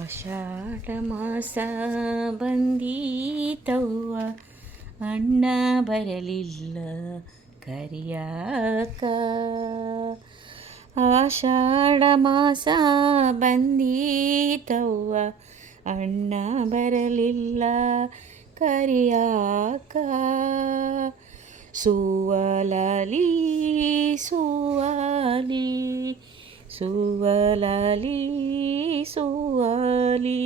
ಆಷಾಢ ಮಾಸ ಬಂದೀತವ್ವ, ಅಣ್ಣ ಬರಲಿಲ್ಲ ಕರಿಯಾಕ. ಆಷಾಢ ಮಾಸ ಬಂದೀತವ್ವ, ಅಣ್ಣ ಬರಲಿಲ್ಲ ಕರಿಯಾಕ. ಸುವಲಾಲಿ ಸುವಾಲಿ ಸುವಲಾಲಿ ಸುವಾಲಿ,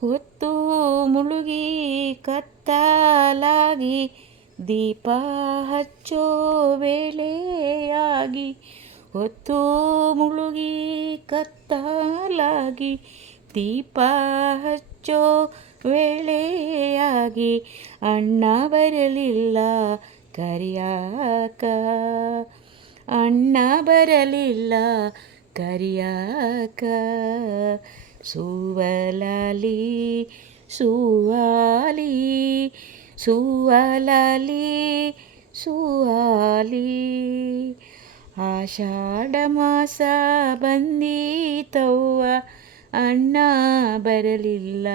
ಹೊತ್ತು ಮುಳುಗಿ ಕತ್ತಲಾಗಿ ದೀಪ ಹಚ್ಚೋ ವೇಳೆಯಾಗಿ. ಹೊತ್ತು ಮುಳುಗಿ ಕತ್ತಲಾಗಿ ದೀಪ ಹಚ್ಚೋ ವೇಳೆಯಾಗಿ, ಅಣ್ಣ ಬರಲಿಲ್ಲ ಕರಿಯಾಕ. ಅಣ್ಣ ಬರಲಿಲ್ಲ ಕರಿಯಾಕ. ಸುವಲಾಲಿ ಸುವಾಲಿ ಸುವಲಾಲಿ ಸುವಾಲಿ, ಆಷಾಢ ಮಾಸ ಬಂದೀತವ್ವ, ಅಣ್ಣ ಬರಲಿಲ್ಲ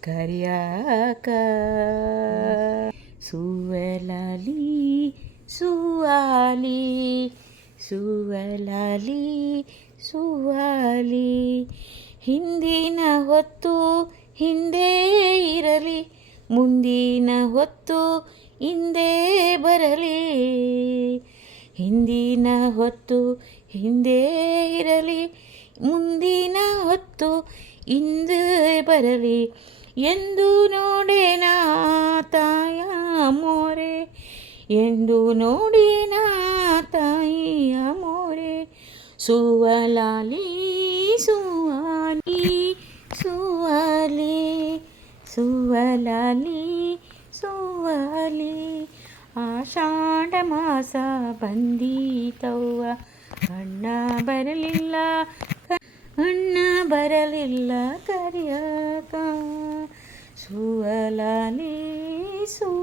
ಕರಿಯಾಕ. ಸುವಲಾಲಿ ಸುವಾಲಿ ಸುವಲಾಲಿ ಸುವಾಲಿ, ಹಿಂದಿನ ಹೊತ್ತು ಹಿಂದೆ ಇರಲಿ, ಮುಂದಿನ ಹೊತ್ತು ಹಿಂದೆ ಬರಲಿ. ಹಿಂದಿನ ಹೊತ್ತು ಹಿಂದೆ ಇರಲಿ, ಮುಂದಿನ ಹೊತ್ತು ಹಿಂದೆ ಬರಲಿ. ಎಂದು ನೋಡೇನ ತಾಯ ಮೋರೆ, ಎಂದು ನೋಡಿನ ತಾಯಿಯ ಮೋರೆ. ಸುವಲಾಲಿ ಸುವಾಲಿ ಸುವಾಲಿ ಸುವಲಾಲಿ ಸುವಾಲಿ, ಆಷಾಢ ಮಾಸ ಬಂದೀತವ್ವ, ಅಣ್ಣ ಬರಲಿಲ್ಲ ಅಣ್ಣ ಬರಲಿಲ್ಲ ಕರಿಯಾಕ. ಸುವಲಾಲಿ ಸು